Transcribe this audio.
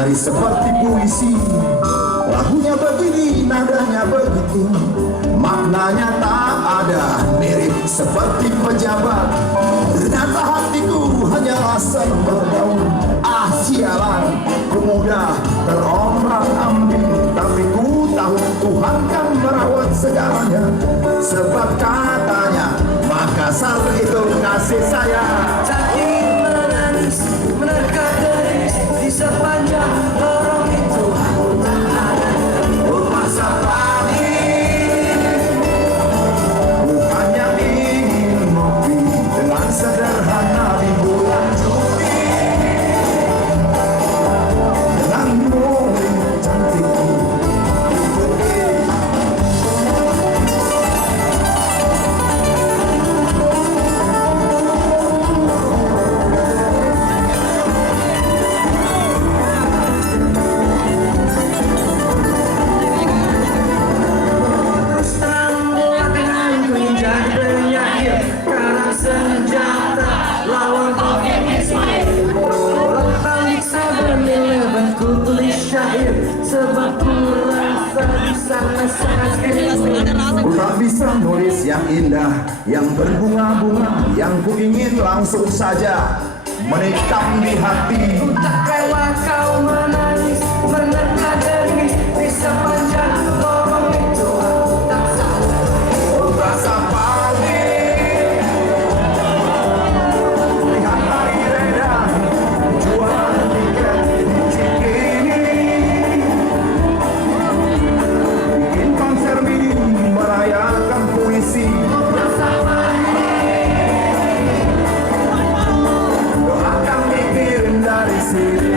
nyaris seperti puisi. Lagunya begini, nadanya begitu, maknanya tak ada, mirip seperti pejabat. Ternyata hatiku hanyalah selembar daun. Ah sialan, ku mudah terombang-ambing, tapi ku tahu Tuhan kan merawat segalanya. Sebab katanya Makassar itu kasih sayang. Saking menangis, menerka deris di sepanjang lorong itu. Aku tak ada Masa pagi, ku hanya ingin ngopi dengan sederhana di bulan Juli. Denganmu cantikku, ku pergi. terus terang belakanganku jadi penyakit. Karena senjata lawan COVID-19. Tolong balik sabar lebatku tulis syair. Sebab ku rasa di sana sangat Ku tak bisa nulis yang indah, yang berbunga-bunga, yang ku ingin langsung saja menikam di hati. tak rela kau menangis, menerka deris di sepanjang lorong itu. Aku tak salah. Rasa pagi, lihat hari reda, jual tiket di Cikini, bikin konser mini, merayakan puisi. Doakan mikirin dari sini.